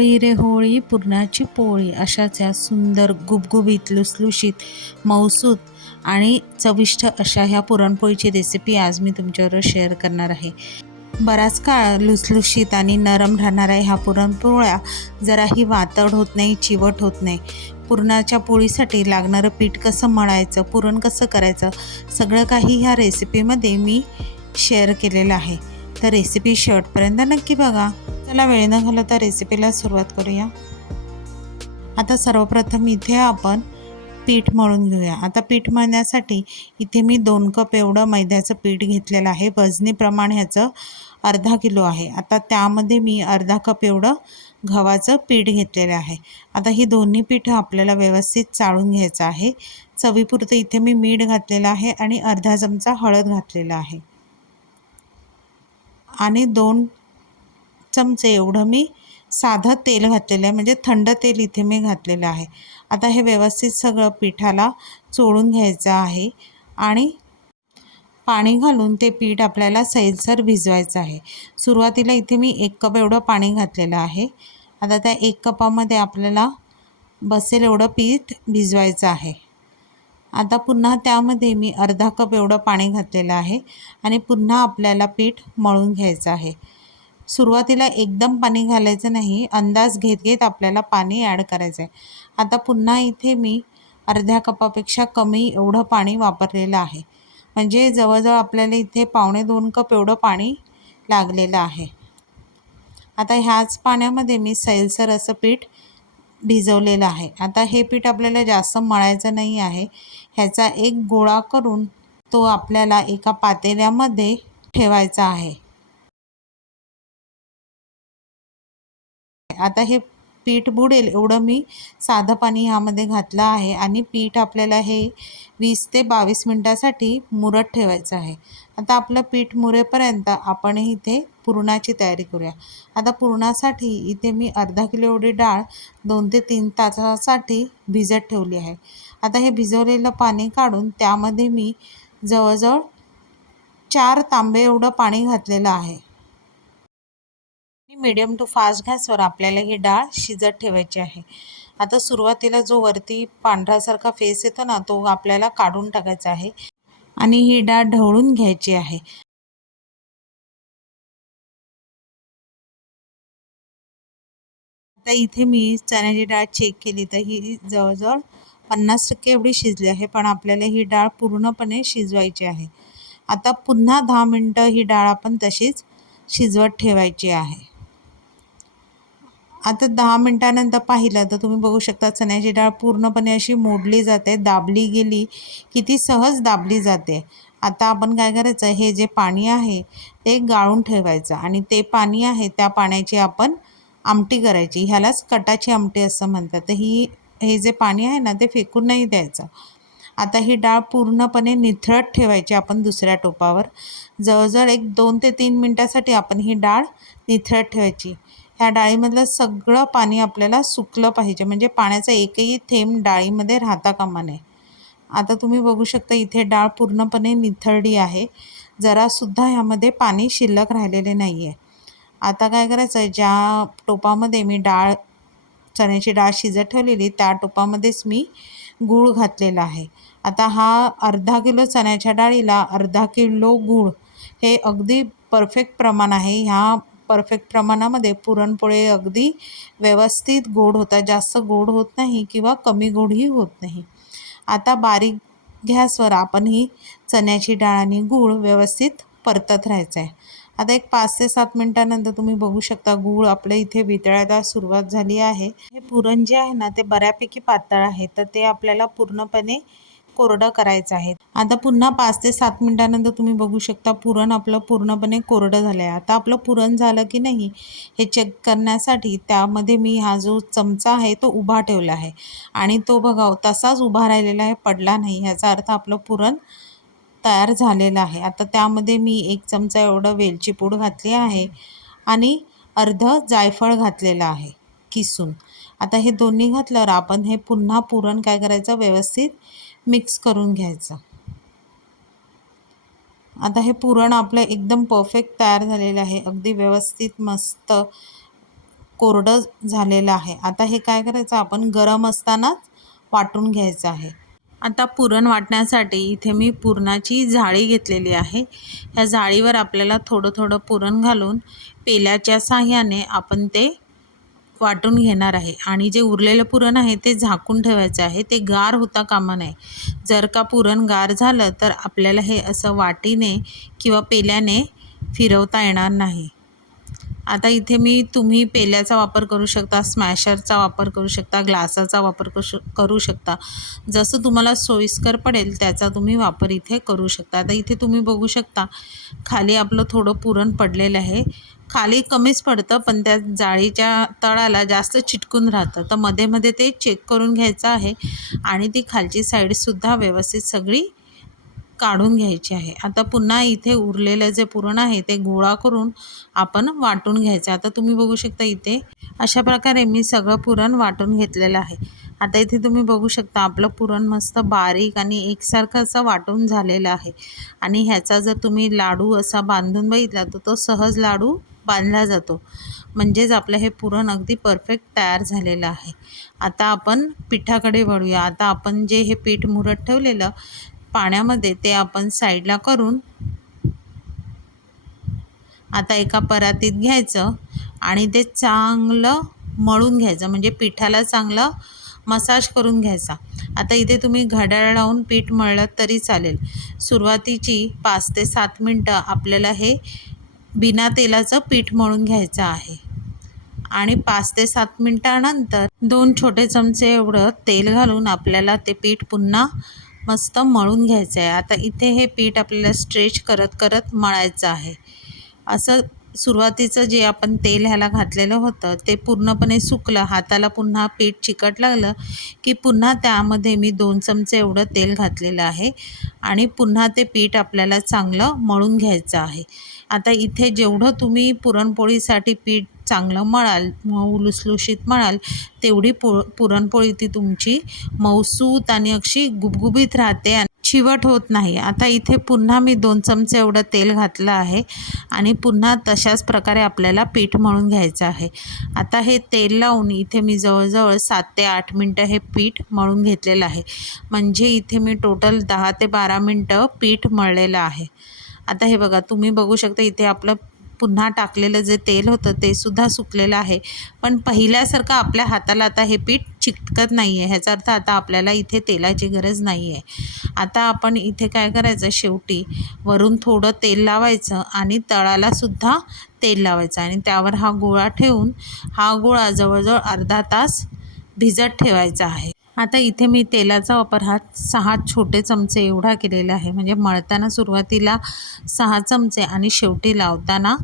होळी रे होळी पुरणाची पोळी अशाच या सुंदर गुबगुबीत लुसलुशीत मौसूद आणि चविष्ट अशा ह्या पुरणपोळीची रेसिपी आज मी तुमच्याबरोबर शेअर करणार आहे। बराच काळ लुसलुशीत आणि नरम राहणाऱ्या ह्या पुरणपोळ्या जराही वातड होत नाही, चिवट होत नाही। पुरणाच्या पोळीसाठी लागणारं पीठ कसं मळायचं, पुरण कसं करायचं, सगळं काही ह्या रेसिपीमध्ये मी शेअर केलेलं आहे। तर रेसिपी शेवटपर्यंत नक्की बघा। चला वेळ न घालवता रेसिपीला सुरुवात करूया। आता सर्वप्रथम इथे आपण पीठ मळून घेऊया। आता पीठ मळण्यासाठी इथे मी 2 कप एवढं मैद्याचं पीठ घेतलेलं आहे। वजनी प्रमाण ह्याचं अर्धा किलो आहे। आता त्यामध्ये मी अर्धा कप एवढं गव्हाचं पीठ घेतलेलं आहे। आता ही दोन्ही पीठं आपल्याला व्यवस्थित चाळून घ्यायचं आहे। चवीपुरतं इथे मी मीठ घातलेलं आहे आणि अर्धा चमचा हळद घातलेला आहे आणि 2 चमचे एवढं मी साधं तेल घातलेलं आहे, म्हणजे थंड तेल इथे मी घातलेलं आहे। आता हे व्यवस्थित सगळं पिठाला चोळून घ्यायचं आहे आणि पाणी घालून ते पीठ आपल्याला सैलसर भिजवायचं आहे। सुरुवातीला इथे मी 1 कप एवढं पाणी घातलेलं आहे। आता त्या 1 कपामध्ये आपल्याला बसेल एवढं पीठ भिजवायचं आहे। आता पुन्हा त्यामध्ये मी अर्धा कप एवढं पाणी घातलेलं आहे आणि पुन्हा आपल्याला पीठ मळून घ्यायचं आहे। सुरुवातीला एकदम पाणी घालायचं नाही, अंदाज घेत घेत आपल्याला पाणी ॲड करायचं आहे। आता पुन्हा इथे मी अर्ध्या कपापेक्षा कमी एवढं पाणी वापरलेलं आहे, म्हणजे जवळजवळ आपल्याला इथे 2.25 कप एवढं पाणी लागलेलं आहे। आता ह्याच पाण्यामध्ये मी सैलसर असं पीठ भिजवलेलं आहे। आता हे पीठ आपल्याला जास्त मळायचं नाही आहे। ह्याचा एक गोळा करून तो आपल्याला एका पातेल्यामध्ये ठेवायचा आहे। आता हे पीठ बुडेल एवढं मी साधं पाणी ह्यामध्ये घातलं आहे आणि पीठ आपल्याला हे 20 ते 22 मिनटासाठी मुरत ठेवायचं आहे। आता आपलं पीठ मुरेपर्यंत आपण इथे पुरणाची तयारी करूया। आता पुरणासाठी इथे मी अर्धा किलो एवढी डाळ 2 ते 3 तासासाठी भिजत ठेवली आहे। आता हे भिजवलेलं पाणी काढून त्यामध्ये मी जवळजवळ 4 तांबे एवढं पाणी घातलेलं आहे। मीडियम टू फास्ट गॅसवर आपल्याला ही डाळ शिजत ठेवायची आहे। आता सुरुवातीला जो वरती पांढरासारखा फेस येतो ना, तो आपल्याला काढून टाकायचा आहे आणि ही डाळ ढवळून घ्यायची आहे। आता इथे मी चण्याची डाळ चेक केली तर ही जवळजवळ 50% एवढी शिजली आहे, पण आपल्याला ही डाळ पूर्णपणे शिजवायची आहे। आता पुन्हा 10 मिनटं ही डाळ आपण तशीच शिजवत ठेवायची आहे। आता 10 मिनटानंतर पाहिलं तर तुम्ही बघू शकता चण्याची डाळ पूर्णपणे अशी मोडली जाते, दाबली गेली की ती सहज दाबली जाते। आता आपण काय करायचं, हे जे पाणी आहे ते गाळून ठेवायचं आणि ते पाणी आहे त्या पाण्याची आपण आमटी करायची। ह्यालाच कटाची आमटी असं म्हणतात। तर हे जे पाणी आहे ना ते फेकून नाही द्यायचं। आता ही डाळ पूर्णपणे निथळत ठेवायची आपण दुसऱ्या टोपावर। जवळजवळ एक 2 ते 3 मिनटासाठी आपण ही डाळ निथळत ठेवायची। ह्या डाळीमधलं सगळं पाणी आपल्याला सुकलं पाहिजे, म्हणजे पाण्याचा एकही थेंब डाळीमध्ये राहता कामा नये। आता तुम्ही बघू शकता इथे डाळ पूर्णपणे निथळली आहे, जरासुद्धा ह्यामध्ये पाणी शिल्लक राहिलेले नाही आहे। आता काय करायचं, ज्या टोपामध्ये मी चण्याची डाळ शिजत ठेवलेली त्या टोपामध्येच मी गूळ घातलेला आहे। आता हा अर्धा किलो चण्याच्या डाळीला अर्धा किलो गूळ हे अगदी परफेक्ट प्रमाण आहे। ह्या परफेक्ट प्रमाणामध्ये पुरणपोळी अगदी व्यवस्थित गोड होतात, जास्त गोड होत नाही किंवा कमी गोडही होत नाही। आता बारीक गॅसवर आपण ही चण्याची डाळ आणि गूळ व्यवस्थित परतत राहायचं आहे। आता एक 5 ते 7 मिनटानंतर तुम्ही बघू शकता गूळ आपल्या इथे वितळायला सुरुवात झाली आहे। हे पुरण जे आहे ना ते बऱ्यापैकी पातळ आहे, तर ते आपल्याला पूर्णपणे कोरडं करायचं आहे। आता पुन्हा 5 ते 7 मिनटानंतर तुम्ही बघू शकता पुरण आपलं पूर्णपणे कोरडं झालं आहे। आता आपलं पुरण झालं की नाही हे चेक करण्यासाठी त्यामध्ये मी हा जो चमचा आहे तो उभा ठेवला आहे आणि तो बघा तसाच उभा राहिलेला आहे, पडला नाही। ह्याचा अर्थ आपलं पुरण तयार झालेलं आहे। आता त्यामध्ये मी 1 चमचा एवढं वेलची पूड घातली आहे आणि अर्धं जायफळ घातलेलं आहे किसून। आता हे दोन्ही घातल्यावर आपण हे पुन्हा पुरण काय करायचं, व्यवस्थित मिक्स करून घ्यायचं। आता हे पुरण आपलं एकदम परफेक्ट तयार झालेलं आहे, अगदी व्यवस्थित मस्त कोरडं झालेलं आहे. आता हे काय करायचं, आपण गरम असतानाच वाटून घ्यायचं आहे. आता पुरण वाटण्यासाठी इथे मी पुरणाची जाळी घेतलेली आहे. ह्या जाळीवर आपल्याला थोडं थोडं पुरण घालून पेल्याच्या साहाय्याने आपण ते वाटून घेणार आहे. आणि जे उरलेलं पुरण आहे ते झाकून ठेवायचं आहे. ते गार होता कामा नये. जर का पुरण गार झालं तर आपल्याला हे असं वाटीने किंवा पेल्याने फिरवता येणार नाही. आता इथे तुम्ही पेल्याचा वापर करू शकता, स्मॅशरचा वापर करू शकता, ग्लासाचा वापर करू शकता. जसं तुम्हाला सोयीस्कर पडेल त्याचा तुम्ही वापर इथे करू शकता. आता इथे तुम्ही बघू शकता खाली आपलं थोडं पुरण पडलेलं आहे. खाली कमीच पडतं, पण त्या जाळीच्या तळाला जास्त चिटकून राहतं. तर मध्ये मध्ये ते चेक करून घ्यायचं आहे आणि ती खालची साईडसुद्धा व्यवस्थित सगळी काढून घ्यायची आहे. आता पुन्हा इथे उरलेलं जे पुरण आहे ते गोळा करून आपण वाटून घ्यायचं. आता तुम्ही बघू शकता इथे अशा प्रकारे मी सगळं पुरण वाटून घेतलेलं आहे. आता इथे तुम्ही बघू शकता आपलं पुरण मस्त बारीक आणि एकसारखं असं वाटून झालेलं आहे. आणि ह्याचा जर तुम्ही लाडू असा बांधून बघितला तर तो सहज लाडू बांधला जातो. म्हणजेच आपलं हे पुरण अगदी परफेक्ट तयार झालेलं आहे. आता आपण पिठाकडे वळूया. आता आपण जे हे पीठ मुरत ठेवलेलं पाण्यामध्ये ते आपण साईडला करून आता एका परातीत घ्यायचं आणि ते चांगलं मळून घ्यायचं. म्हणजे पिठाला चांगलं मसाज करून घ्यायचा. आता इथे तुम्ही घड्याळ लावून पीठ मळलं तरी चालेल. सुरुवातीची 5 ते 7 मिनटं आपल्याला हे बिना तेलाचं पीठ मळून घ्यायचं आहे. आणि 5 ते 7 मिनटानंतर 2 छोटे चमचे एवढं तेल घालून आपल्याला ते पीठ पुन्हा मस्त मळून घ्यायचं आहे. आता इथे हे पीठ आपल्याला स्ट्रेच करत करत मळायचं आहे. असं सुरुवातीचं जे आपण तेल ह्याला घातलेलं होतं ते पूर्णपणे सुकलं, हाताला पुन्हा पीठ चिकट लागलं की पुन्हा त्यामध्ये मी 2 चमचे एवढं तेल घातलेलं आहे आणि पुन्हा ते पीठ आपल्याला चांगलं मळून घ्यायचं आहे. आता इथे जेवढं तुम्ही पुरणपोळीसाठी पीठ चांगलं मळाल, मऊ लुसलुशीत मळाल, तेवढी पुरणपोळी ती तुमची मऊसूत आणि अशी गुबगुबीत राहते आणि चिवट होत नाही. आता इथे पुन्हा मी 2 चमचे एवढं तेल घातलं आहे आणि पुन्हा तशाच प्रकारे आपल्याला पीठ मळून घ्यायचं आहे. आता हे तेल लावून इथे मी जवळजवळ 7 ते 8 मिनटं हे पीठ मळून घेतलेलं आहे. म्हणजे इथे मी टोटल 10 ते 12 मिनटं पीठ मळलेलं आहे. आता हे बघा, तुम्ही बघू शकता इथे आपलं पुन्हा टाकलेलं जे तेल होतं ते सुद्धा सुकलेलं आहे. पण पहिल्यासारखं आपल्या हाताला आता हे पीठ चिकटत नाही आहे. ह्याचा अर्थ आता आपल्याला इथे तेलाची गरज नाही आहे. आता आपण इथे काय करायचं, शेवटी वरून थोडं तेल लावायचं आणि तळालासुद्धा तेल लावायचं आणि त्यावर हा गोळा ठेवून हा गोळा जवळजवळ अर्धा तास भिजत ठेवायचा आहे. आता इथे मी तेलाचा वापर 6 छोटे चमचे एवढा केलेला आहे. म्हणजे मळताना सुरुवातीला 6 चमचे आणि शेवटी लावताना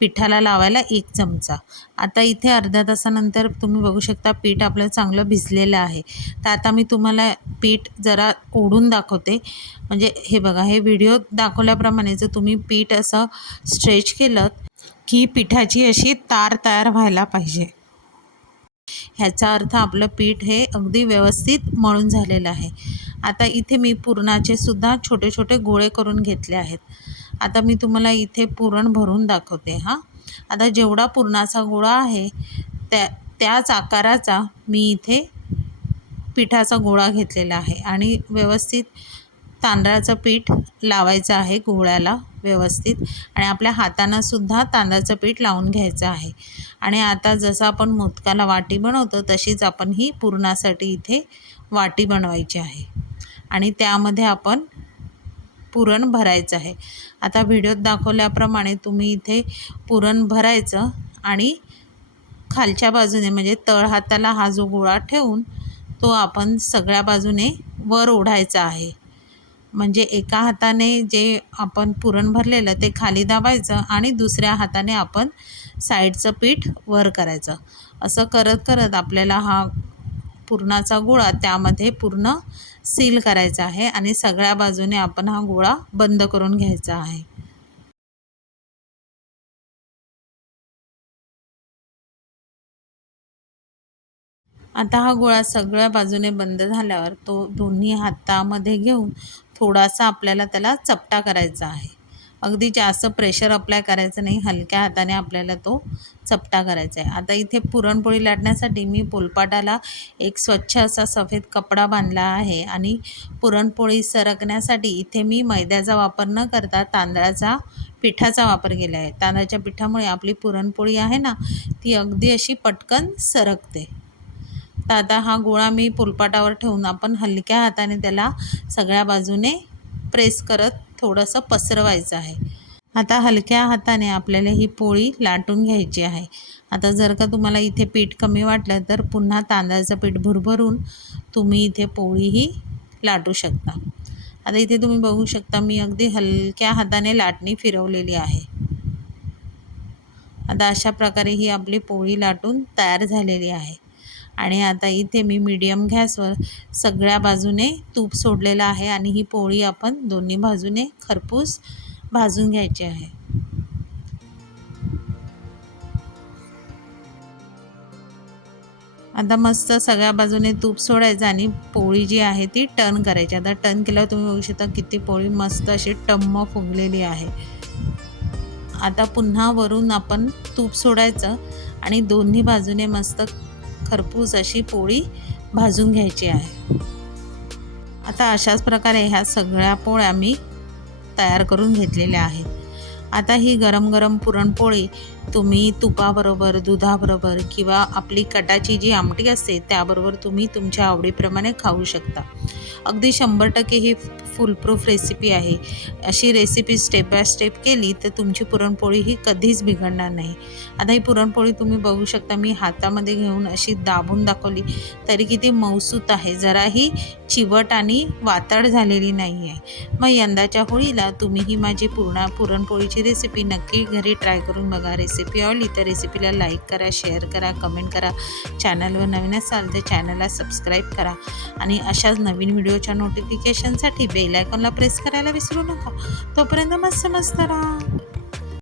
पिठाला लावायला 1 चमचा. आता इथे अर्ध्या तासानंतर तुम्ही बघू शकता पीठ आपलं चांगलं भिजलेलं आहे. तर आता मी तुम्हाला पीठ जरा ओढून दाखवते. म्हणजे हे बघा, हे व्हिडिओ दाखवल्याप्रमाणे जर तुम्ही पीठ असं स्ट्रेच केलं की पिठाची अशी तार तयार व्हायला पाहिजे. ह्याचा अर्थ आपलं पीठ हे अगदी व्यवस्थित मळून झालेलं आहे. आता इथे मी पुरणाचे सुद्धा छोटे छोटे गोळे करून घेतले आहेत. आता मी तुम्हाला इथे पुरण भरून दाखवते हां. आता जेवढा पुरणाचा गोळा आहे त्याच आकाराचा मी इथे पिठाचा गोळा घेतलेला आहे आणि व्यवस्थित तांदळाचं पीठ लावायचं आहे गोळ्याला व्यवस्थित आणि आपल्या हातांनासुद्धा तांदळाचं पीठ लावून घ्यायचं आहे. आणि आता जसं आपण मोदकाला वाटी बनवतो तशीच आपण ही पुरणासाठी इथे वाटी बनवायची आहे आणि त्यामध्ये आपण पुरण भरायचं आहे. आता व्हिडिओत दाखवल्याप्रमाणे तुम्ही इथे पुरण भरायचं आणि खालच्या बाजूने म्हणजे तळ हाताला हा जो गोळा ठेवून तो आपण सगळ्या बाजूने वर ओढायचा आहे. म्हणजे एका हाताने जे आपण पुरण भरलेलं ते खाली दाबायचं आणि दुसऱ्या हाताने आपण साईडचं पीठ वर करायचं. असं करत करत आपल्याला हा पुरणाचा गोळा त्यामध्ये पूर्ण सील करायचा आहे आणि सगळ्या बाजूने आपण हा गोळा बंद करून घ्यायचा आहे. आता हा गोळा सगळ्या बाजूने बंद झाल्यावर तो दोन्ही हातामध्ये घेऊन थोडासा आपल्याला त्याला चपटा करायचा आहे. अगदी जास्त प्रेशर अप्लाय करायचं नाही, हलक्या हाताने आपल्याला तो चपटा करायचा आहे। आता इथे पुरणपोळी लाटण्यासाठी मी पोलपाटाला एक स्वच्छ असा सफेद कपडा बांधला आहे आणि पुरणपोळी सरकण्यासाठी इथे मी मैद्याचा वापर न करता तांदळाचा पिठाचा वापर केला आहे। तांदळाच्या पिठामुळे आपली पुरणपोळी आहे ना, ती अगदी अशी पटकन सरकते। तर आता हा गोळा मी पोलपाटावर ठेवून आपण हलक्या हाताने त्याला सगळ्या बाजूने प्रेस करत थोडंसं पसरवायचं आहे। आता हलक्या हाताने आपल्याला ही पोळी लाटून घ्यायची आहे। आता जर का तुम्हाला इथे पीठ कमी वाटलं तर पुन्हा तांदळाचं पीठ भरभरून तुम्ही इथे पोळीही लाटू शकता। आता इथे तुम्ही बघू शकता मी अगदी हलक्या हाताने लाटणी फिरवलेली आहे। आता अशा प्रकारे ही आपली पोळी लाटून तयार झालेली आहे। आणि आता इथे मी मीडियम गॅसवर सगळ्या बाजूने तूप सोडलेलं आहे आणि ही पोळी आपण दोन्ही बाजूने खरपूस भाजून घ्यायची आहे। आता मस्त सगळ्या बाजूने तूप सोडायचं आणि पोळी जी आहे ती टर्न करायची। आता टर्न केल्यावर तुम्ही बघू शकता किती पोळी मस्त अशी टम्म फुगलेली आहे। आता पुन्हा वरून आपण तूप सोडायचं आणि दोन्ही बाजूने मस्त खरपूस अशी पोळी भाजून घ्यायची आहे। आता अशाच प्रकारे ह्या सगळ्या पोळ्या मी तयार करून घेतलेल्या आहेत। आता ही गरम गरम पुरणपोळी तुम्ही तुपाबरोबर, दुधाबरोबर किंवा आपली कटाची जी आमटी असते त्याबरोबर तुम्ही तुमच्या आवडीप्रमाणे खाऊ शकता। अगदी 100% ही फुलप्रूफ रेसिपी आहे। अशी रेसिपी स्टेप बाय स्टेप केली तर तुमची पुरणपोळी ही कधीच बिघडणार नाही। आता ही पुरणपोळी तुम्ही बघू शकता मी हातामध्ये घेऊन अशी दाबून दाखवली तरी किती मऊसूत आहे, जराही चिवट आणि वातड झालेली नाही आहे। मग यंदाच्या होळीला तुम्ही ही माझी पुरणपोळीची रेसिपी नक्की घरी ट्राय करून बघा। रेसिपी आवडली तर रेसिपीला लाईक करा, शेअर करा, कमेंट करा। चॅनलवर नवीन असाल तर चॅनलला सबस्क्राईब करा आणि अशाच नवीन व्हिडिओच्या नोटिफिकेशनसाठी बेल आयकॉनला प्रेस करायला विसरू नका। तोपर्यंत मस्त मस्त राहा।